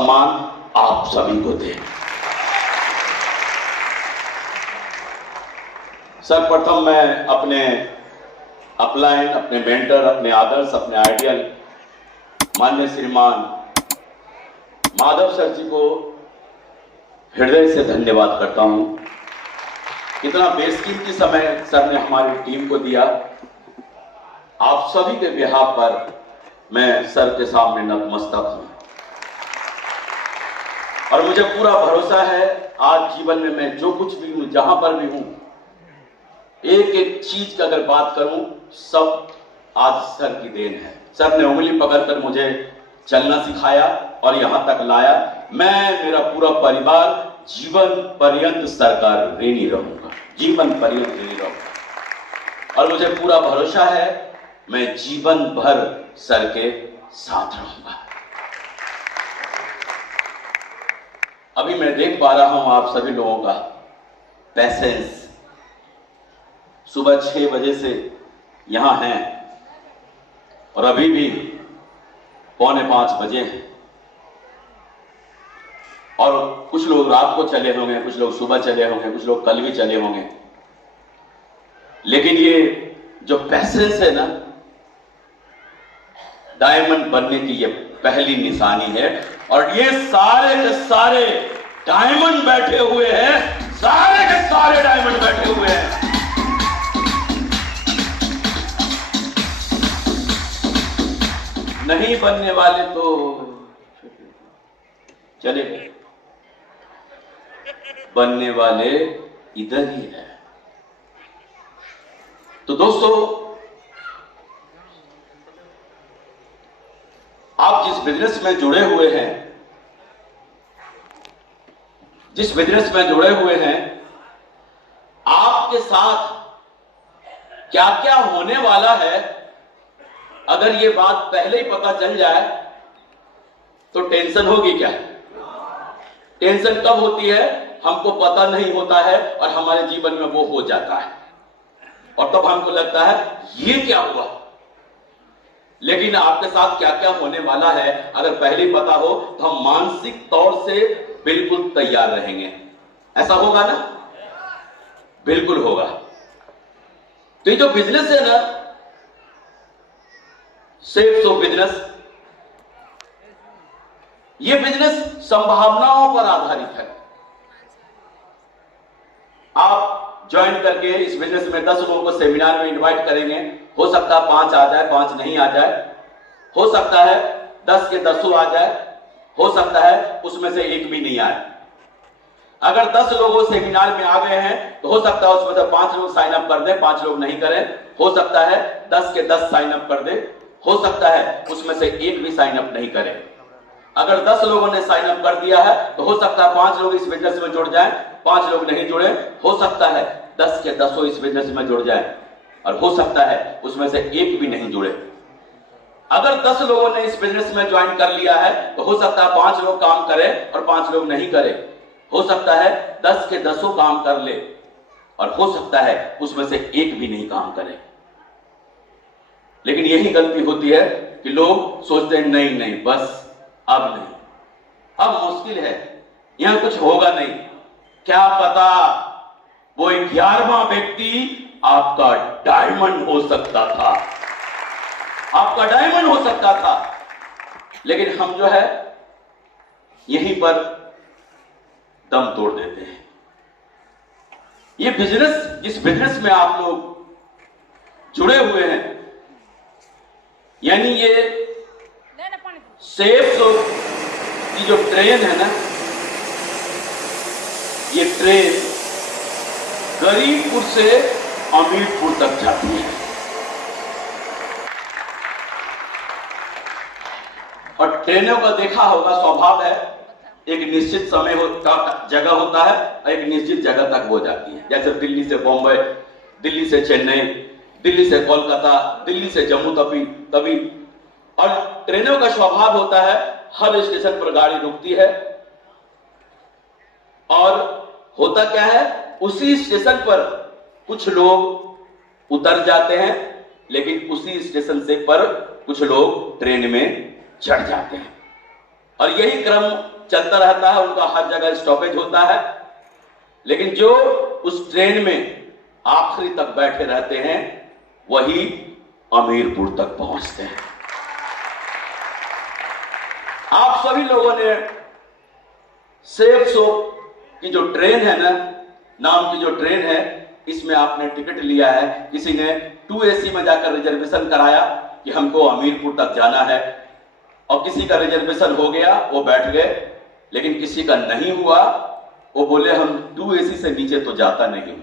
सम्मान आप सभी को दे। सर्वप्रथम मैं अपने अपलाइन, अपने मेंटर, अपने आदर्श, अपने आइडियल माननीय श्रीमान माधव सर जी को हृदय से धन्यवाद करता हूं। इतना बेशकीमती समय सर ने हमारी टीम को दिया। आप सभी के बिहाफ पर मैं सर के सामने नतमस्तक हूं और मुझे पूरा भरोसा है आज जीवन में मैं जो कुछ भी हूं, जहां पर भी हूं, एक एक चीज की अगर बात करूं, सब आज सर की देन है। सर ने उंगली पकड़कर मुझे चलना सिखाया और यहां तक लाया। मैं, मेरा पूरा परिवार जीवन पर्यंत सर का ऋणी रहूंगा, जीवन पर्यंत ऋणी रहूंगा और मुझे पूरा भरोसा है मैं जीवन भर सर के साथ रहूंगा। अभी मैं देख पा रहा हूं आप सभी लोगों का पैसेंस। सुबह 6 बजे से यहां हैं और अभी भी 4:45 बजे हैं और कुछ लोग रात को चले होंगे, कुछ लोग सुबह चले होंगे, कुछ लोग कल भी चले होंगे। लेकिन ये जो पैसेंस है ना, डायमंड बनने की ये पहली निशानी है और ये सारे के सारे डायमंड बैठे हुए हैं, सारे के सारे डायमंड बैठे हुए हैं। नहीं बनने वाले तो चले गए, बनने वाले इधर ही है। तो दोस्तों, आप जिस बिजनेस में जुड़े हुए हैं, जिस बिजनेस में जुड़े हुए हैं, आपके साथ क्या क्या होने वाला है, अगर ये बात पहले ही पता चल जाए तो टेंशन होगी क्या? टेंशन कब होती है? हमको पता नहीं होता है और हमारे जीवन में वो हो जाता है और तब हमको लगता है ये क्या हुआ। लेकिन आपके साथ क्या क्या होने वाला है अगर पहले ही पता हो तो हम मानसिक तौर से बिल्कुल तैयार रहेंगे। ऐसा होगा ना? बिल्कुल होगा। तो ये जो बिजनेस है ना, सेल्स ऑफ बिजनेस, ये बिजनेस संभावनाओं पर आधारित है। आप ज्वाइन करके इस बिजनेस में 10 लोगों को सेमिनार में इनवाइट करेंगे, हो सकता है 5 आ जाए, 5 नहीं आ जाए, हो सकता है 10 के 10 आ जाए, हो सकता है उसमें से एक भी नहीं आए। अगर 10 लोग सेमिनार में आ गए हैं तो हो सकता है उसमें से 5 लोग साइन अप कर दे, 5 लोग नहीं करें, हो सकता है 10 के 10 साइन अप कर दे, हो सकता है उसमें से एक भी साइन अप नहीं करे। अगर 10 लोगों ने साइन अप कर दिया है तो हो सकता है 5 लोग इस बिजनेस में जुड़ जाएं, 5 लोग नहीं जुड़े, हो सकता है 10 के 10 इस बिजनेस में जुड़ जाएं और हो सकता है उसमें से एक भी नहीं जुड़े। अगर 10 लोगों ने इस बिजनेस में ज्वाइन कर लिया है तो हो सकता है 5 लोग काम करें और 5 लोग नहीं करें, हो सकता है 10 के 10 काम कर ले और हो सकता है उसमें से एक भी नहीं काम करे। लेकिन यही गलती होती है कि लोग सोचते हैं नहीं नहीं, बस अब नहीं, अब मुश्किल है, यहां कुछ होगा नहीं। क्या पता वो 11वां व्यक्ति आपका डायमंड हो सकता था, आपका डायमंड हो सकता था। लेकिन हम जो है यहीं पर दम तोड़ देते हैं। ये बिजनेस, जिस बिजनेस में आप लोग जुड़े हुए हैं, यानी ये सेफ की जो ट्रेन है ना, ये ट्रेन गरीबपुर से अमीरपुर तक जाती है और ट्रेनों का देखा होगा, स्वभाव है एक निश्चित समय का जगह होता है और एक निश्चित जगह तक हो जाती है। जैसे दिल्ली से बॉम्बे, दिल्ली से चेन्नई, दिल्ली से कोलकाता, दिल्ली से जम्मू तवी। और ट्रेनों का स्वभाव होता है हर स्टेशन पर गाड़ी रुकती है और होता क्या है, उसी स्टेशन पर कुछ लोग उतर जाते हैं, लेकिन उसी स्टेशन से पर कुछ लोग ट्रेन में चढ़ जाते हैं। और यही क्रम चलता रहता है, उनका हर जगह स्टॉपेज होता है। लेकिन जो उस ट्रेन में आखिरी तक बैठे रहते हैं वही अमीरपुर तक पहुंचते हैं। आप सभी लोगों ने सेफ सोप की जो ट्रेन है ना, नाम की जो ट्रेन है, इसमें आपने टिकट लिया है। किसी ने 2AC में जाकर रिजर्वेशन कराया कि हमको अमीरपुर तक जाना है, और किसी का रिजर्वेशन हो गया, वो बैठ गए। लेकिन किसी का नहीं हुआ, वो बोले हम 2AC से नीचे तो जाता नहीं,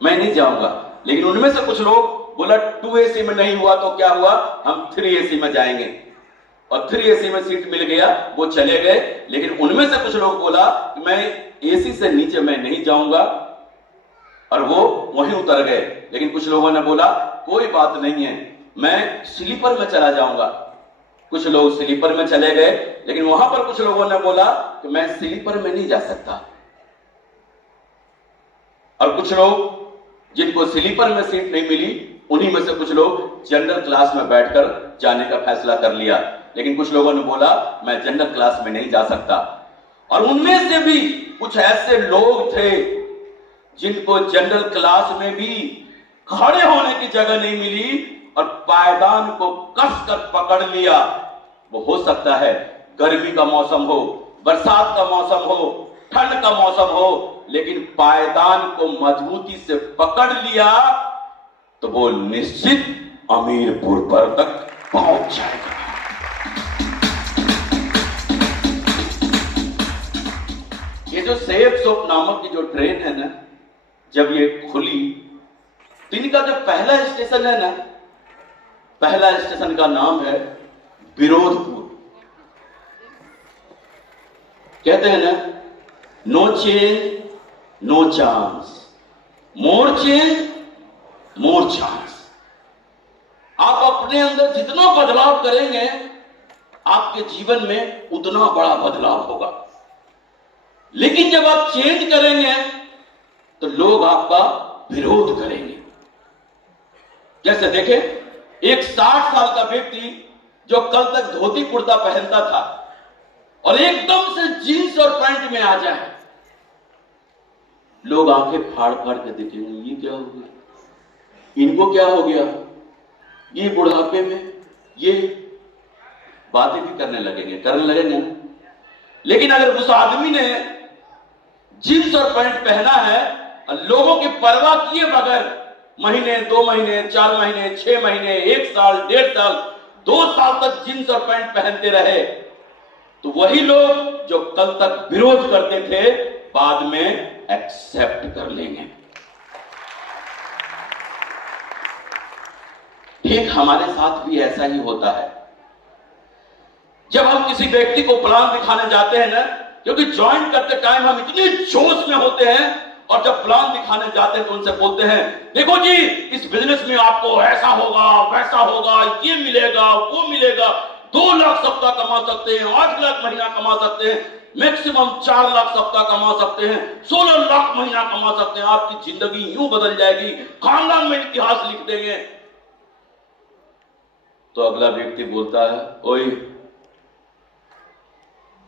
मैं नहीं जाऊंगा। लेकिन उनमें से कुछ लोग बोला 2AC में नहीं हुआ तो क्या हुआ, हम 3AC में जाएंगे, और 3AC में सीट मिल गया, वो चले गए। लेकिन उनमें से कुछ लोग बोला कि मैं AC से नीचे मैं नहीं जाऊंगा, और वो वहीं उतर गए। लेकिन कुछ लोगों ने बोला कोई बात नहीं है, मैं स्लीपर में चला जाऊंगा। कुछ लोग स्लीपर में चले गए, लेकिन वहां पर कुछ लोगों ने बोला कि मैं स्लीपर में नहीं जा सकता। और कुछ लोग जिनको स्लीपर में सीट नहीं मिली, उन्हीं में से कुछ लोग जनरल क्लास में बैठकर जाने का फैसला कर लिया। लेकिन कुछ लोगों ने बोला मैं जनरल क्लास में नहीं जा सकता। और उनमें से भी कुछ ऐसे लोग थे जिनको जनरल क्लास में भी खड़े होने की जगह नहीं मिली और पायदान को कसकर पकड़ लिया। वो हो सकता है गर्मी का मौसम हो, बरसात का मौसम हो, ठंड का मौसम हो, लेकिन पायदान को मजबूती से पकड़ लिया तो वो निश्चित अमीरपुर पर तक पहुंच जाएगा। ये जो सेफ सोप नामक की जो ट्रेन है ना, जब ये खुली तो इनका जो पहला स्टेशन है ना, पहला स्टेशन का नाम है बिरोधपुर। कहते हैं ना, नो चेंज नो चांस, मोर चेंज मोर चांस। आप अपने अंदर जितना बदलाव करेंगे आपके जीवन में उतना बड़ा बदलाव होगा। लेकिन जब आप चेंज करेंगे तो लोग आपका विरोध करेंगे। जैसे देखें, एक 60 साल का व्यक्ति जो कल तक धोती कुर्ता पहनता था और एकदम से जीन्स और पैंट में आ जाए, लोग आंखें फाड़ फाड़ के देखेंगे, ये क्या हो गया, इनको क्या हो गया, ये बुढ़ापे में ये बातें भी करने लगेंगे ना। लेकिन अगर उस आदमी ने जींस और पैंट पहना है और लोगों की परवाह किए बगैर महीने, 2 महीने, 4 महीने, 6 महीने, 1 साल, 1.5 साल, 2 साल तक जींस और पैंट पहनते रहे, तो वही लोग जो कल तक विरोध करते थे बाद में एक्सेप्ट कर लेंगे। ठीक हमारे साथ भी ऐसा ही होता है। जब हम किसी व्यक्ति को प्लान दिखाने जाते हैं ना, क्योंकि ज्वाइन करते टाइम हम इतने जोश में होते हैं, और जब प्लान दिखाने जाते हैं तो उनसे बोलते हैं देखो जी इस बिजनेस में आपको ऐसा होगा, वैसा होगा, ये मिलेगा, वो मिलेगा, 2 लाख सप्ताह कमा सकते हैं, 8 लाख महीना कमा सकते हैं, मैक्सिमम 4 लाख सप्ताह कमा सकते हैं, 16 लाख महीना कमा सकते हैं, आपकी जिंदगी यूं बदल जाएगी, खानदान में इतिहास लिख देंगे। तो अगला व्यक्ति बोलता है ओए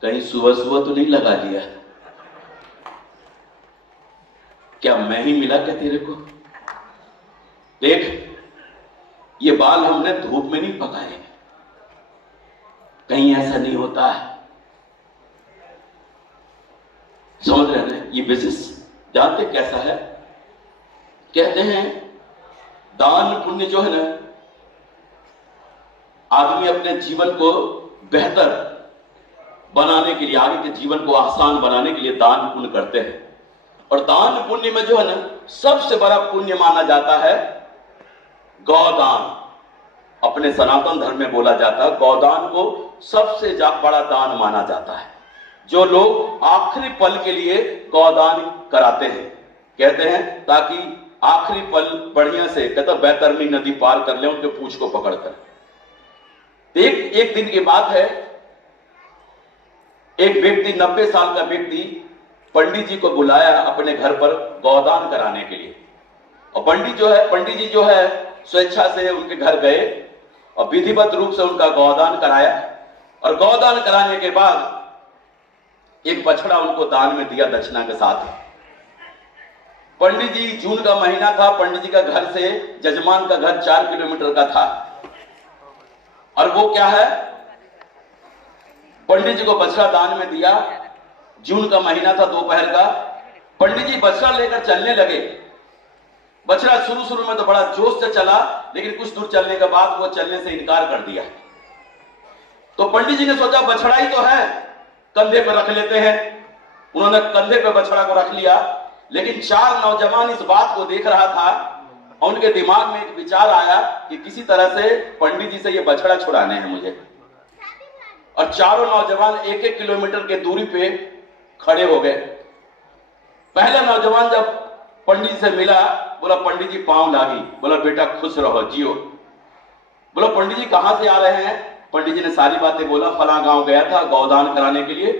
कहीं सुबह सुबह तो नहीं लगा लिया, क्या मैं ही मिला क्या तेरे को? देख ये बाल हमने धूप में नहीं पकाए, कहीं ऐसा नहीं होता है। समझ रहे हैं? ये बिजनेस जानते कैसा है? कहते हैं दान पुण्य जो है ना, आदमी अपने जीवन को बेहतर बनाने के लिए, आगे के जीवन को आसान बनाने के लिए दान पुण्य करते हैं। और दान पुण्य में जो है ना, सबसे बड़ा पुण्य माना जाता है गौदान। अपने सनातन धर्म में बोला जाता है गौदान को सबसे बड़ा दान माना जाता है। जो लोग आखिरी पल के लिए गौदान कराते हैं, कहते हैं ताकि आखिरी पल बढ़िया से, कहता बैतरनी नदी पार कर ले उनके पूंछ को पकड़कर। एक दिन की बात है, एक व्यक्ति 90 साल का व्यक्ति पंडित जी को बुलाया अपने घर पर गौदान कराने के लिए। और पंडित जी जो है स्वेच्छा से उनके घर गए और विधिवत रूप से उनका गौदान कराया। और गौदान कराने के बाद एक बछड़ा उनको दान में दिया दक्षिणा के साथ। पंडित जी, जून का महीना था, पंडित जी का घर से जजमान का घर 4 किलोमीटर का था। और वो क्या है, पंडित जी को बछड़ा दान में दिया। जून का महीना था, दोपहर का। पंडित जी बछड़ा लेकर चलने लगे। बछड़ा शुरू में तो बड़ा जोश से चला, लेकिन कुछ दूर चलने के बाद वो चलने से इनकार कर दिया। तो पंडित जी ने सोचा बछड़ा ही तो है, कंधे पर रख लेते हैं। उन्होंने कंधे पर बछड़ा को रख लिया। लेकिन 4 नौजवान इस बात को देख रहा था और उनके दिमाग में एक विचार आया कि किसी तरह से पंडित जी से ये बछड़ा छुड़ाने हैं मुझे। और चारों नौजवान 1-1 किलोमीटर के दूरी पे खड़े हो गए। पहला नौजवान जब पंडित जी से मिला, बोला पंडित जी पांव लागी। बोला बेटा खुश रहो, जियो। बोला पंडित जी कहां से आ रहे हैं? पंडित जी ने सारी बातें बोला, फला गांव गया था गौदान कराने के लिए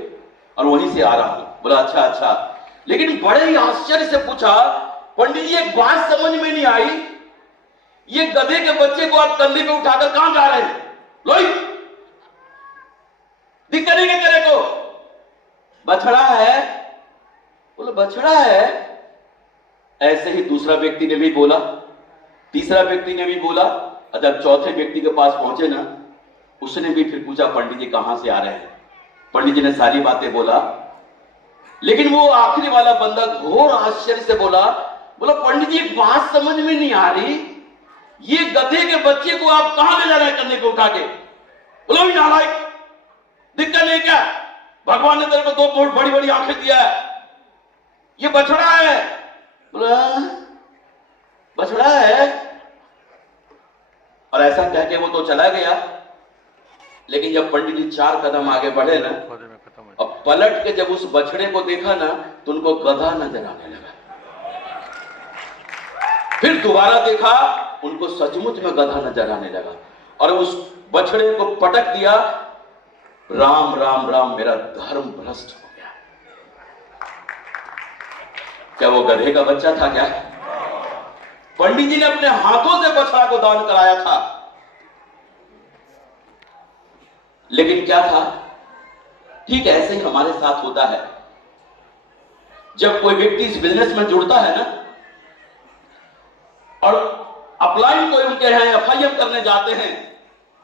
और वहीं से आ रहा हूं। बोला अच्छा अच्छा। लेकिन बड़े ही आश्चर्य से पूछा, पंडित जी एक बात समझ में नहीं आई, ये गधे के बच्चे को आप कंधे पे उठाकर कहां जा रहे हैं? लोई दिक्कत नहीं तेरे को? बछड़ा है। बोला बछड़ा है। ऐसे ही दूसरा व्यक्ति ने भी बोला, तीसरा व्यक्ति ने भी बोला। और जब चौथे व्यक्ति के पास पहुंचे ना, उसने भी फिर पूछा पंडित जी कहां से आ रहे हैं? पंडित जी ने सारी बातें बोला। लेकिन वो आखिरी वाला बंदा घोर आश्चर्य से बोला पंडित जी एक बात समझ में नहीं आ रही, ये गधे के बच्चे को आप कहां ले जा रहे हैं कंधे पे उठा के? बोला नालायक, दिक्कत नहीं क्या? भगवान ने तेरे को 2 बड़ी बड़ी आंखें दिया है, ये बछड़ा है। बोला बछड़ा है। और ऐसा कह के वो तो चला गया। लेकिन जब पंडित जी 4 कदम आगे बढ़े ना, अब पलट के जब उस बछड़े को देखा ना, तो उनको गधा नजर आने लगा। फिर दोबारा देखा, उनको सचमुच में गधा नजर आने लगा। और उस बछड़े को पटक दिया। राम राम राम, मेरा धर्म भ्रष्ट हो गया। क्या वो गधे का बच्चा था क्या? पंडित जी ने अपने हाथों से बछड़ा को दान कराया था। लेकिन क्या था? ठीक ऐसे ही हमारे साथ होता है। जब कोई व्यक्ति इस बिजनेस में जुड़ता है ना, और अपलाइन कोई उनके यहाँ एफआईआर करने जाते हैं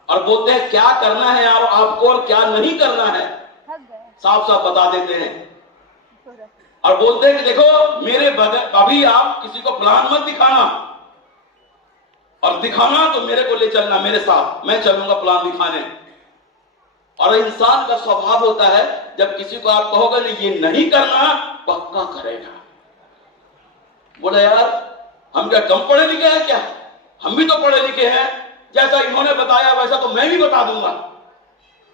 और बोलते हैं क्या करना है आपको और क्या नहीं करना है, साफ साफ बता देते हैं। और बोलते हैं कि देखो मेरे बगैर अभी आप किसी को प्लान मत दिखाना, और दिखाना तो मेरे को ले चलना मेरे साथ, मैं चलूंगा प्लान दिखाने। और इंसान का स्वभाव होता है, जब किसी को आप कहोगे नहीं ये नहीं करना, पक्का करेगा। बोले यार हम क्या कम पढ़े लिखे हैं क्या? हम भी तो पढ़े लिखे हैं, जैसा इन्होंने बताया वैसा तो मैं भी बता दूंगा।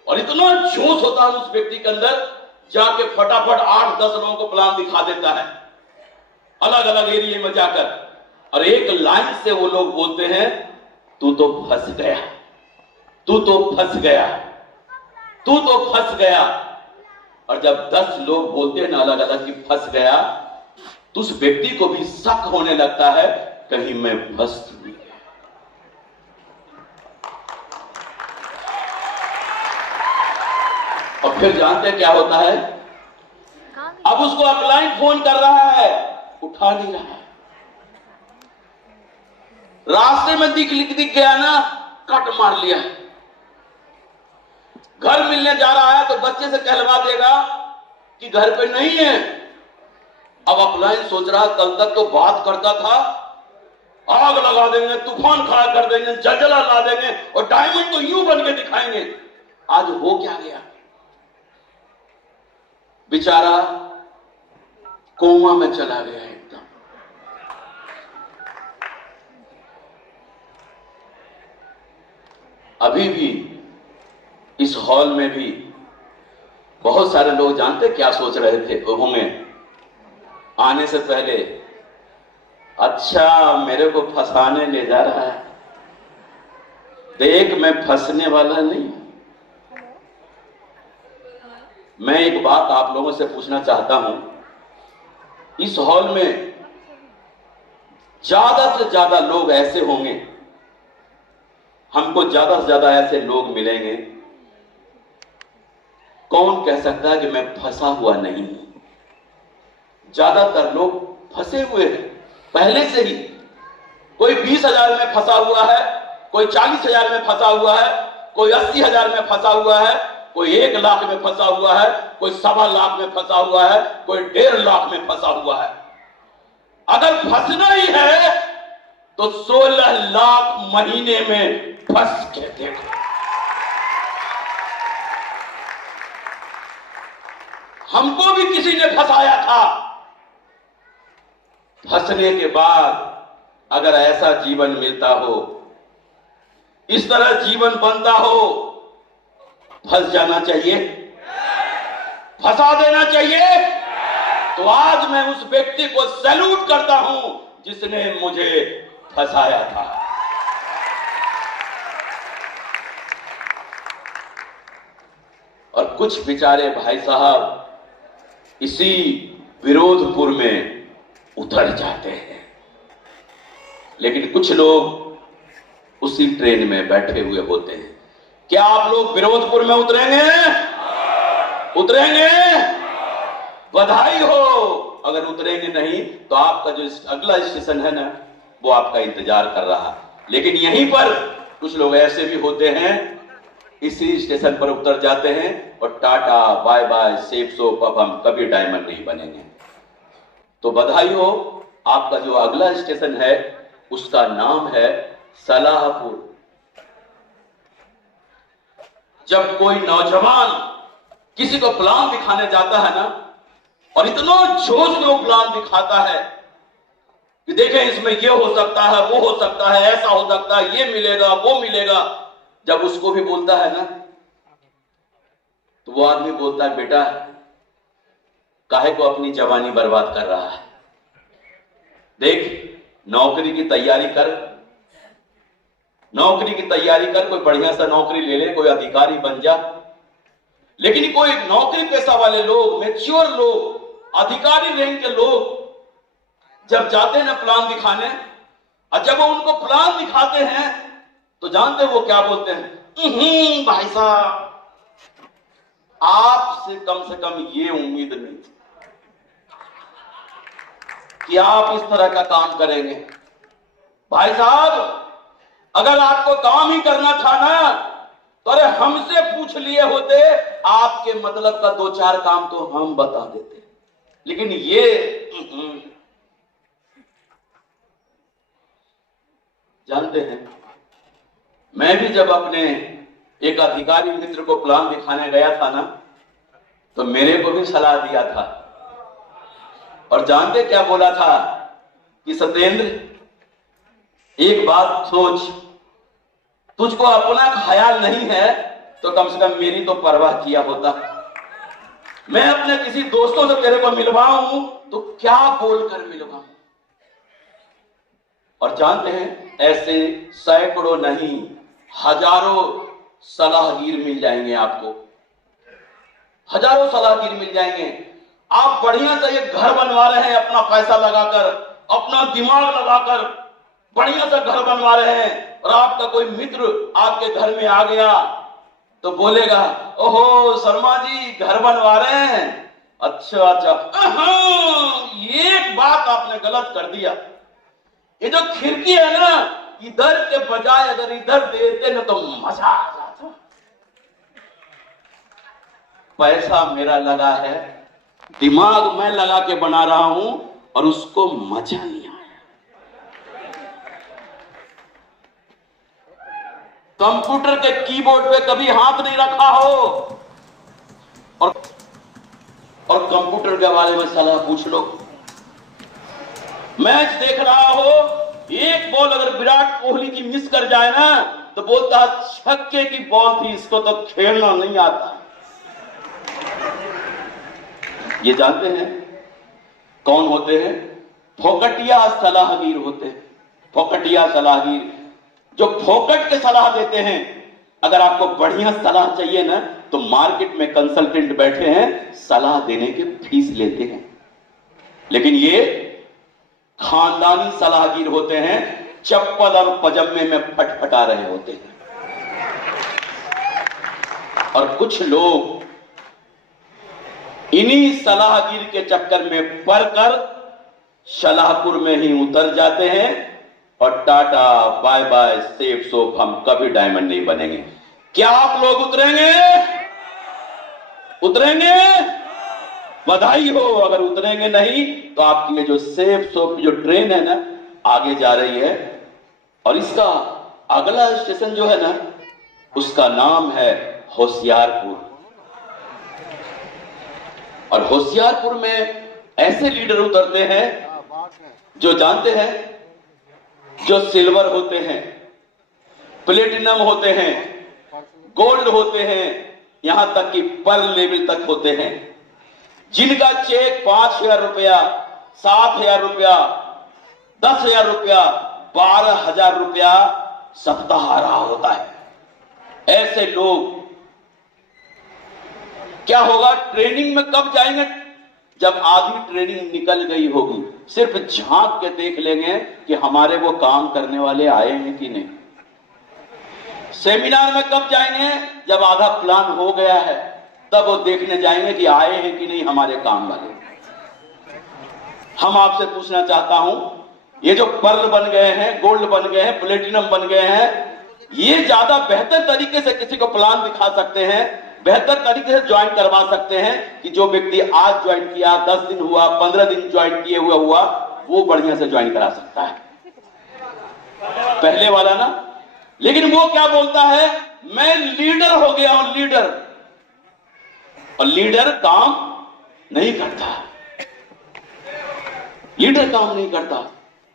और इतना जोश होता है उस व्यक्ति के अंदर, जाके फटाफट 8-10 लोगों को प्लान दिखा देता है अलग अलग एरिया में जाकर। और एक लाइन से वो लोग बोलते हैं तू तो फंस गया, तू तो फंस गया, तू तो फंस गया। और जब 10 लोग बोलते हैं ना अलग अलग कि फंस गया, तो उस व्यक्ति को भी शक होने लगता है कहीं मैं फंस नहीं गया। और फिर जानते हैं क्या होता है? अब उसको अपलाइन फोन कर रहा है, उठा नहीं रहा है। रास्ते में दिख गया ना, कट मार लिया। घर मिलने जा रहा है तो बच्चे से कहलवा देगा कि घर पे नहीं है। अब अपलाइन सोच रहा कल तक तो बात करता था, आग लगा देंगे, तूफान खड़ा कर देंगे, जलजला ला देंगे और डायमंड तो यूं बन के दिखाएंगे। आज हो क्या गया? बेचारा कोमा में चला गया एकदम। अभी भी इस हॉल में भी बहुत सारे लोग जानते क्या सोच रहे थे होंगे आने से पहले? अच्छा मेरे को फंसाने ले जा रहा है, देख मैं फंसने वाला नहीं। मैं एक बात आप लोगों से पूछना चाहता हूं, इस हॉल में ज्यादा से ज्यादा लोग ऐसे होंगे, हमको ज्यादा से ज्यादा ऐसे लोग मिलेंगे कौन कह सकता है कि मैं फंसा हुआ नहीं हूं? ज्यादातर लोग फंसे हुए हैं पहले से ही। कोई 20,000 में फंसा हुआ है, कोई 40,000 में फंसा हुआ है, कोई 80,000 में फंसा हुआ है, कोई 1 लाख में फंसा हुआ है, कोई 1.25 लाख में फंसा हुआ है, कोई 1.5 लाख में फंसा हुआ है। अगर फंसना ही है तो 16 लाख महीने में फंस के देखो। हमको भी किसी ने फंसाया था। फंसने के बाद अगर ऐसा जीवन मिलता हो, इस तरह जीवन बनता हो, फंस जाना चाहिए, फंसा देना चाहिए। तो आज मैं उस व्यक्ति को सैल्यूट करता हूं जिसने मुझे फंसाया था। और कुछ बेचारे भाई साहब इसी विरोधपुर में उतर जाते हैं, लेकिन कुछ लोग उसी ट्रेन में बैठे हुए होते हैं। क्या आप लोग विरोधपुर में उतरेंगे? उतरेंगे? बधाई हो। अगर उतरेंगे नहीं तो आपका जो अगला स्टेशन है ना, वो आपका इंतजार कर रहा है। लेकिन यहीं पर कुछ लोग ऐसे भी होते हैं, इसी स्टेशन पर उतर जाते हैं और tata bye bye safe soap, अब हम कभी डायमंड नहीं बनेंगे। तो बधाई हो, आपका जो अगला स्टेशन है उसका नाम है सलाहपुर। जब कोई नौजवान किसी को प्लान दिखाने जाता है ना, और इतना जोश में वो प्लान दिखाता है कि देखें इसमें ये हो सकता है, वो हो सकता है, ऐसा हो सकता है, ये मिलेगा, वो मिलेगा। जब उसको भी बोलता है ना, तो वो आदमी बोलता है, बेटा काहे को अपनी जवानी बर्बाद कर रहा है? देख, नौकरी की तैयारी कर, नौकरी की तैयारी कर, कोई बढ़िया सा नौकरी ले ले, कोई अधिकारी बन जा। लेकिन कोई नौकरी पेशा वाले लोग, मैच्योर लोग, अधिकारी रैंक के लोग जब जाते हैं ना प्लान दिखाने, और जब वो उनको प्लान दिखाते हैं तो जानते हैं वो क्या बोलते हैं? भाई साहब, आपसे कम से कम ये उम्मीद नहीं थी कि आप इस तरह का काम करेंगे। भाई साहब, अगर आपको काम ही करना था ना, तो अरे हमसे पूछ लिए होते, आपके मतलब का 2-4 काम तो हम बता देते। लेकिन ये जानते हैं, मैं भी जब अपने एक अधिकारी मित्र को प्लान दिखाने गया था ना, तो मेरे को भी सलाह दिया था। और जानते क्या बोला था कि सत्येंद्र, एक बात सोच, तुझको अपना ख्याल नहीं है तो कम से कम मेरी तो परवाह किया होता। मैं अपने किसी दोस्तों से तेरे को मिलवाऊं तो क्या बोलकर मिलवाऊं? और जानते हैं, ऐसे सैकड़ों नहीं हजारों सलाहगीर मिल जाएंगे आपको, हजारों सलाहगीर मिल जाएंगे। आप बढ़िया से एक घर बनवा रहे हैं, अपना पैसा लगाकर, अपना दिमाग लगाकर बढ़िया सा घर बनवा रहे हैं, और आपका कोई मित्र आपके घर में आ गया तो बोलेगा, ओहो शर्मा जी घर बनवा रहे हैं, अच्छा अच्छा, एक बात आपने गलत कर दिया, ये जो खिड़की है ना, इधर के बजाय अगर इधर देते ना तो मजा आ जाता। पैसा मेरा लगा है, दिमाग मैं लगा के बना रहा हूं, और उसको मजा नहीं आया। कंप्यूटर के कीबोर्ड पे कभी हाथ नहीं रखा हो, और कंप्यूटर के बारे में सलाह पूछ लो। मैच देख रहा हो, एक बॉल अगर विराट कोहली की मिस कर जाए ना, तो बोलता छक्के की बॉल थी, इसको तो खेलना नहीं आता। ये जानते हैं कौन होते हैं? फोकटिया सलाहगीर होते हैं। फोकटिया सलाहगीर जो फोकट के सलाह देते हैं। अगर आपको बढ़िया सलाह चाहिए ना, तो मार्केट में कंसल्टेंट बैठे हैं, सलाह देने के फीस लेते हैं। लेकिन ये खानदानी सलाहगीर होते हैं, चप्पल और पजामे में फटफटा रहे होते हैं। और कुछ लोग इन्हीं सलाहगीर के चक्कर में पड़कर शाहपुर में ही उतर जाते हैं और tata bye bye safe soap, हम कभी डायमंड नहीं बनेंगे। क्या आप लोग उतरेंगे? उतरेंगे? बधाई हो। अगर उतरेंगे नहीं तो आपकी ये जो सेफ सोप की जो ट्रेन है ना आगे जा रही है, और इसका अगला स्टेशन जो है ना उसका नाम है होशियारपुर। और होशियारपुर में ऐसे लीडर उतरते हैं जो जानते हैं, जो सिल्वर होते हैं, प्लेटिनम होते हैं, गोल्ड होते हैं, यहां तक कि पर्ल लेवल तक होते हैं, जिनका चेक 5,000 रुपया, 7,000 रुपया, 10,000 रुपया, 12,000 रुपया सप्ताह आ रहा होता है। ऐसे लोग क्या होगा? ट्रेनिंग में कब जाएंगे? जब आधी ट्रेनिंग निकल गई होगी, सिर्फ झांक के देख लेंगे कि हमारे वो काम करने वाले आए हैं कि नहीं। सेमिनार में कब जाएंगे? जब आधा प्लान हो गया है, तब वो देखने जाएंगे कि आए हैं कि नहीं हमारे काम वाले। हम आपसे पूछना चाहता हूं, ये जो पर्ल बन गए हैं, गोल्ड बन गए हैं, प्लेटिनम बन गए हैं, ये ज्यादा बेहतर तरीके से किसी को प्लान दिखा सकते हैं, बेहतर तरीके से ज्वाइन करवा सकते हैं कि जो व्यक्ति आज ज्वाइन किया, 10 दिन हुआ, 15 दिन ज्वाइन किए हुआ, वो बढ़िया से ज्वाइन करा सकता है, पहले वाला ना। लेकिन वो क्या बोलता है? मैं लीडर हो गया हूं, लीडर। और लीडर काम नहीं करता, लीडर काम नहीं करता।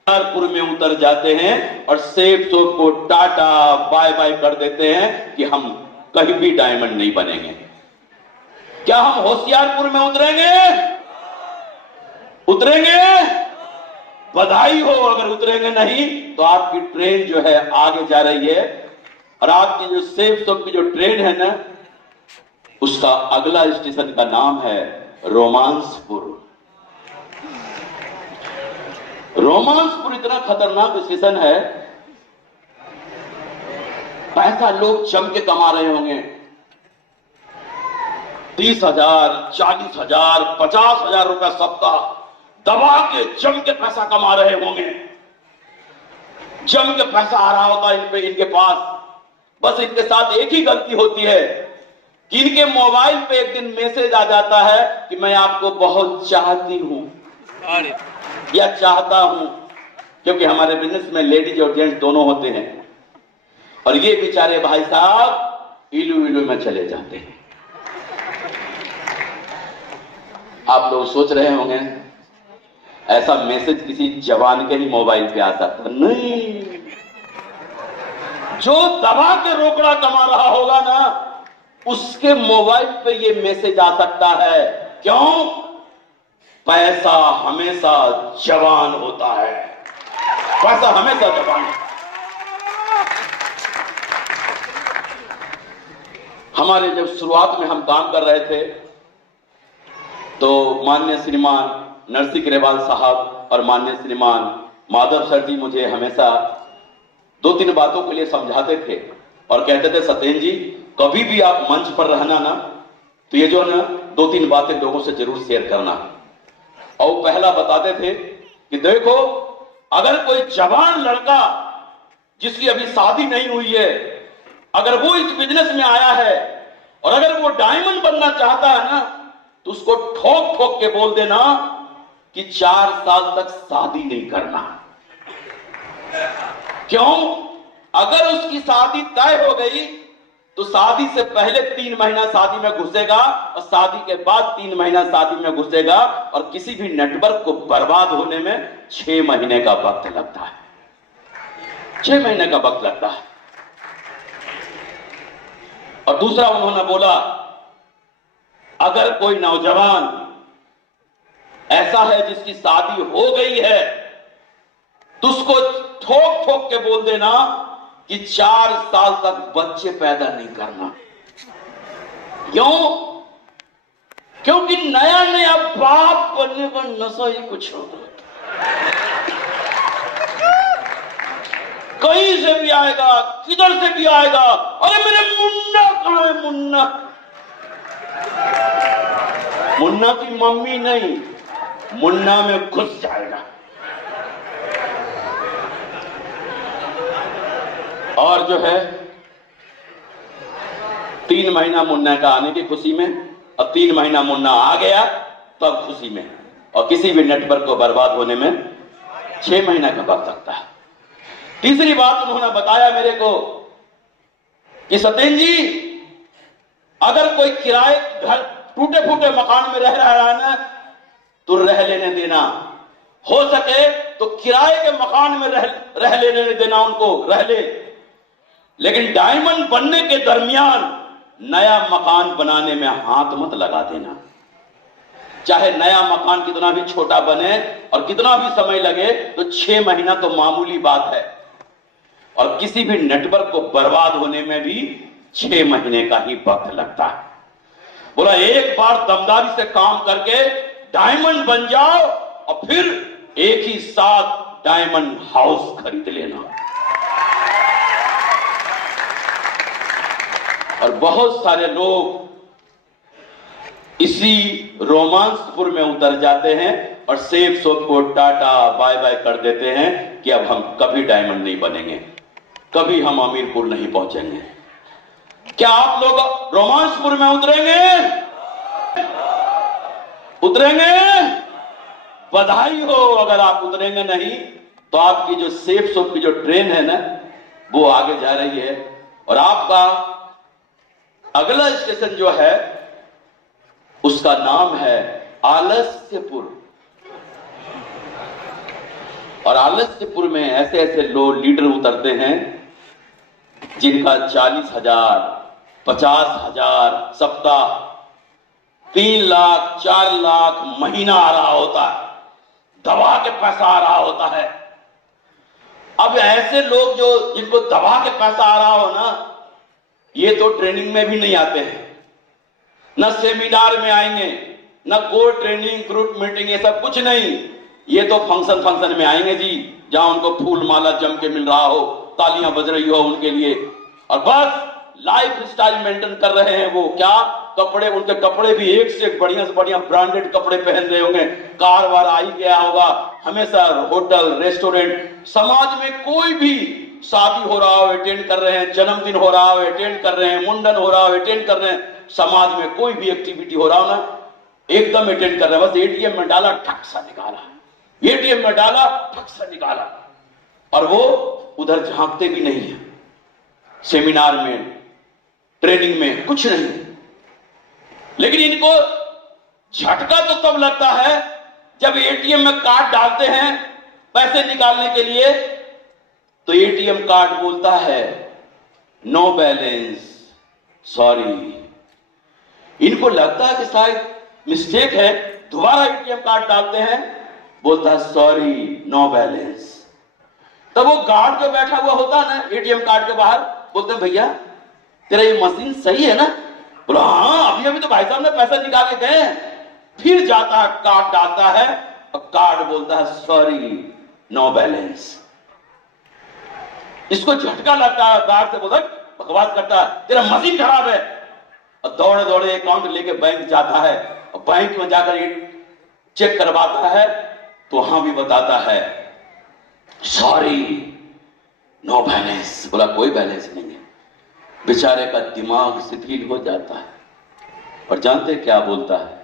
शाहपुर में उतर जाते हैं और सेफ सोप को टाटा बाय बाय कर देते हैं कि हम कहीं भी डायमंड नहीं बनेंगे। क्या हम होशियारपुर में उतरेंगे? उतरेंगे? बधाई हो। अगर उतरेंगे नहीं तो आपकी ट्रेन जो है आगे जा रही है, और आपकी जो सेफ सोप की जो ट्रेन है ना उसका अगला स्टेशन का नाम है रोमांसपुर। रोमांसपुर इतना खतरनाक स्टेशन है, पैसा लोग जम के कमा रहे होंगे। 30,000, 40,000, 50,000 रुपया सप्ताह दबा के जम के पैसा कमा रहे होंगे। जम के पैसा आ रहा होता है इनके पास। बस इनके साथ एक ही गलती होती है कि इनके मोबाइल पे एक दिन मैसेज आ जाता है कि मैं आपको बहुत चाहती हूं या चाहता हूं, क्योंकि हमारे बिजनेस में लेडीज और जेंट्स दोनों होते हैं, और ये बेचारे भाई साहब इलू इलू में चले जाते हैं। आप लोग सोच रहे होंगे ऐसा मैसेज किसी जवान के ही मोबाइल पे आ सकता नहीं। जो दबा के रोकड़ा कमा रहा होगा ना उसके मोबाइल पे ये मैसेज आ सकता है। क्यों? पैसा हमेशा जवान होता है, पैसा हमेशा जवान है। हमारे जब शुरुआत में हम काम कर रहे थे तो माननीय श्रीमान नरसिंह ग्रेवाल साहब और माननीय श्रीमान माधव सर जी मुझे हमेशा 2-3 बातों के लिए समझाते थे और कहते थे, सत्येन जी कभी भी आप मंच पर रहना ना तो ये जो ना 2-3 बातें लोगों से जरूर शेयर करना। और पहला बताते थे कि देखो, अगर कोई जवान लड़का जिसकी अभी शादी नहीं हुई है, अगर वो इस बिजनेस में आया है और अगर वो डायमंड बनना चाहता है ना तो उसको ठोक ठोक के बोल देना कि 4 साल तक शादी नहीं करना। क्यों? अगर उसकी शादी तय हो गई तो शादी से पहले 3 महीना शादी में घुसेगा और शादी के बाद 3 महीना शादी में घुसेगा, और किसी भी नेटवर्क को बर्बाद होने में 6 महीने का वक्त लगता है। 6 महीने का वक्त लगता है। और दूसरा उन्होंने बोला, अगर कोई नौजवान ऐसा है जिसकी शादी हो गई है तो उसको ठोक ठोक के बोल देना कि 4 साल तक बच्चे पैदा नहीं करना। क्यों? क्योंकि नया नया बाप बनने का नशा ही कुछ होगा। कहीं से भी आएगा, किधर से भी आएगा, अरे मेरे मुन्ना कहां है? मुन्ना मुन्ना की मम्मी नहीं, मुन्ना में घुस जाएगा। और जो है 3 महीना मुन्ना का आने की खुशी में, अब 3 महीना मुन्ना आ गया तब खुशी में, और किसी भी नेटवर्क को बर्बाद होने में 6 महीना का वक्त लगता है। तीसरी बात उन्होंने बताया मेरे को कि सत्येंद्र जी, अगर कोई किराए घर टूटे फूटे मकान में रह रहा है ना, तो रह लेने देना, हो सके तो किराए के मकान में रह लेने देना, उनको रह ले, लेकिन डायमंड बनने के दरमियान नया मकान बनाने में हाथ मत लगा देना। चाहे नया मकान कितना भी छोटा बने और कितना भी समय लगे, तो 6 महीना तो मामूली बात है, और किसी भी नेटवर्क को बर्बाद होने में भी 6 महीने का ही वक्त लगता है। बोला एक बार दमदारी से काम करके डायमंड बन जाओ और फिर एक ही साथ डायमंड हाउस खरीद लेना। और बहुत सारे लोग इसी रोमांसपुर में उतर जाते हैं और सेब सोप को टाटा बाय बाय कर देते हैं कि अब हम कभी डायमंड नहीं बनेंगे, कभी हम अमीरपुर नहीं पहुंचेंगे। क्या आप लोग रोमांसपुर में उतरेंगे? उतरेंगे? बधाई हो। अगर आप उतरेंगे नहीं तो आपकी जो सेफ सोप की जो ट्रेन है ना, वो आगे जा रही है, और आपका अगला स्टेशन जो है उसका नाम है आलस्यपुर। और आलस्यपुर में ऐसे ऐसे लोग लीडर उतरते हैं जिनका 40,000, 50,000 सप्ताह, 3 लाख, 4 लाख महीना आ रहा होता है, दबा के पैसा आ रहा होता है। अब ऐसे लोग जो जिनको दबा के पैसा आ रहा हो ना, ये तो ट्रेनिंग में भी नहीं आते हैं, न सेमिनार में आएंगे, न कोर ट्रेनिंग, ग्रुप मीटिंग, ये सब कुछ नहीं। ये तो फंक्शन में आएंगे जी, जहां उनको फूल माला जम के मिल रहा हो, तालियां बज रही हो उनके लिए, और बस लाइफ स्टाइल मेंटेन कर रहे हैं। वो क्या कपड़े, उनके कपड़े भी एक से एक बढ़िया से बढ़िया ब्रांडेड कपड़े पहन रहे होंगे, कार वार आई गया होगा, हमेशा होटल रेस्टोरेंट। समाज में कोई भी शादी हो रहा हो अटेंड कर रहे हैं, जन्मदिन हो रहा हो अटेंड कर रहे हैं, मुंडन हो रहा हो अटेंड कर रहे हैं, समाज में कोई भी एक्टिविटी हो रहा हो ना, एकदम अटेंड कर रहे हैं। बस एटीएम में डाला, ठक सा निकाला, एटीएम में डाला, ठक सा निकाला, और वो उधर झांकते भी नहीं है, सेमिनार में, ट्रेनिंग में कुछ नहीं। लेकिन इनको झटका तो तब लगता है जब एटीएम में कार्ड डालते हैं पैसे निकालने के लिए, तो एटीएम कार्ड बोलता है नो बैलेंस, सॉरी। इनको लगता है कि शायद मिस्टेक है, दोबारा एटीएम कार्ड डालते हैं, बोलता है सॉरी नो बैलेंस। तब वो गार्ड जो बैठा हुआ होता है ना एटीएम कार्ड के बाहर, बोलते हैं भैया तेरा ये मशीन सही है ना? बोला हाँ, अभी अभी तो भाई साहब ने पैसा निकाल के गए। फिर जाता है, कार्ड डालता है, और कार्ड बोलता है सॉरी नो बैलेंस। इसको झटका लगता है, गार्ड से बोलता बकवास करता है, तेरा मशीन खराब है, और दौड़े दौड़े अकाउंट लेके बैंक जाता है, और बैंक में जाकर चेक करवाता है, तो वहां भी बताता है सॉरी नो बैलेंस। बोला कोई बैलेंस नहीं है। बेचारे का दिमाग शिथिल हो जाता है, और जानते क्या बोलता है?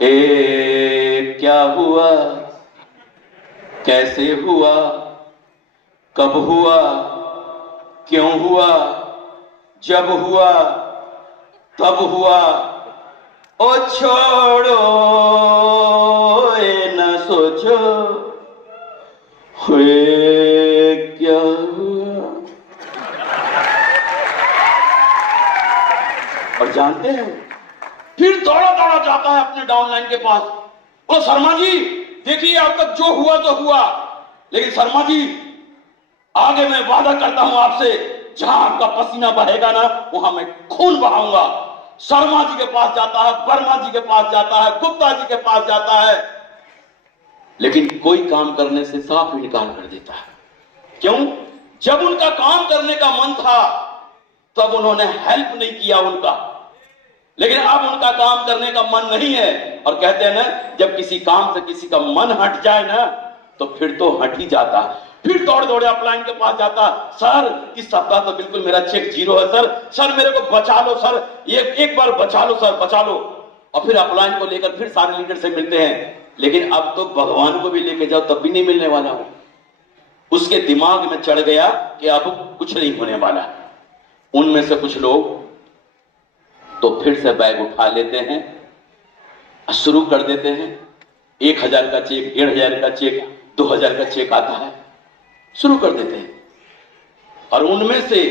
ए क्या हुआ, कैसे हुआ, कब हुआ, क्यों हुआ, जब हुआ तब हुआ, ओ छोड़ो ए न सोचो हुए क्या हुआ। और जानते हैं फिर दौड़ा दौड़ा जाता है अपने डाउनलाइन के पास, बोलो शर्मा जी देखिए अब तक जो हुआ तो हुआ, लेकिन शर्मा जी आगे मैं वादा करता हूं आपसे, जहां आपका पसीना बहेगा ना वहां मैं खून बहाऊंगा। शर्मा जी के पास जाता है, वर्मा जी के पास जाता है, गुप्ता जी के पास जाता है, लेकिन कोई काम करने से साफ इनकार कर देता है। क्यों? जब उनका काम करने का मन था तब उन्होंने हेल्प नहीं किया उनका, लेकिन अब उनका काम करने का मन नहीं है, और कहते हैं ना, जब किसी काम से किसी का मन हट जाए ना, तो फिर तो हट ही जाता। फिर दौड़ दौड़े अपलाइन के पास जाता, सर इस सप्ताह तो बिल्कुल मेरा चेक जीरो है सर, सर मेरे को बचा लो सर, एक बार बचा लो सर, बचा लो। और फिर अपलाइन को लेकर फिर सारे लीडर से मिलते हैं। लेकिन अब तो भगवान को भी लेके जाओ तब भी नहीं मिलने वाला हो। उसके दिमाग में चढ़ गया कि अब कुछ नहीं होने वाला। उनमें से कुछ लोग तो फिर से बैग उठा लेते हैं, शुरू कर देते हैं। 1000 का चेक, 1500 का चेक, 2000 का चेक आता है, शुरू कर देते हैं। और उनमें से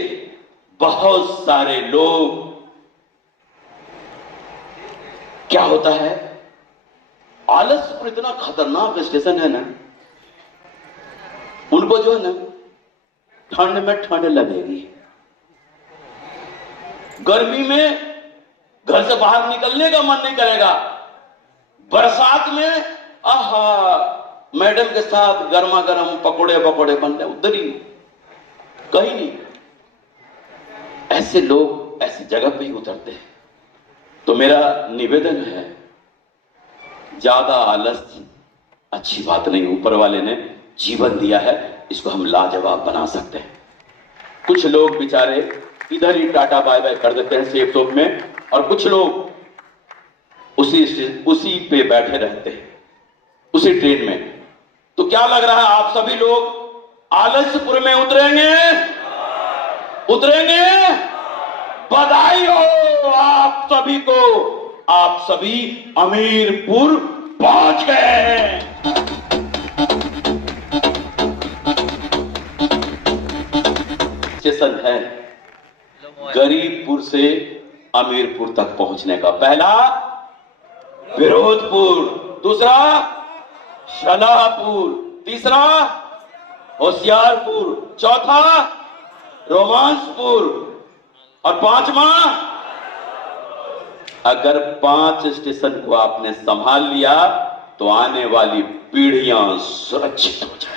बहुत सारे लोग, क्या होता है, आलसपुर इतना खतरनाक स्टेशन है ना, उनको जो है ना, ठंड में ठंड लगेगी, गर्मी में घर से बाहर निकलने का मन नहीं करेगा, बरसात में आहा मैडम के साथ गर्मा गर्म पकोड़े पकोड़े बन रहे, उधर ही कहीं नहीं। ऐसे लोग ऐसी जगह पे ही उतरते हैं। तो मेरा निवेदन है, ज्यादा आलस अच्छी बात नहीं। ऊपर वाले ने जीवन दिया है, इसको हम लाजवाब बना सकते हैं। कुछ लोग बेचारे इधर ही टाटा बाय बाय कर देते हैं सेफ सोप में, और कुछ लोग उसी पे बैठे रहते हैं, उसी ट्रेन में। तो क्या लग रहा है, आप सभी लोग आलसपुर में उतरेंगे? उतरेंगे? बधाई हो आप सभी को, आप सभी अमीरपुर पहुंच गए। स्टेशन है गरीबपुर से अमीरपुर तक पहुंचने का। पहला विरोधपुर, दूसरा शलाहपुर, तीसरा होशियारपुर, चौथा रोमांसपुर, और पांचवा, अगर 5 स्टेशन को आपने संभाल लिया तो आने वाली पीढ़ियां सुरक्षित हो जाए।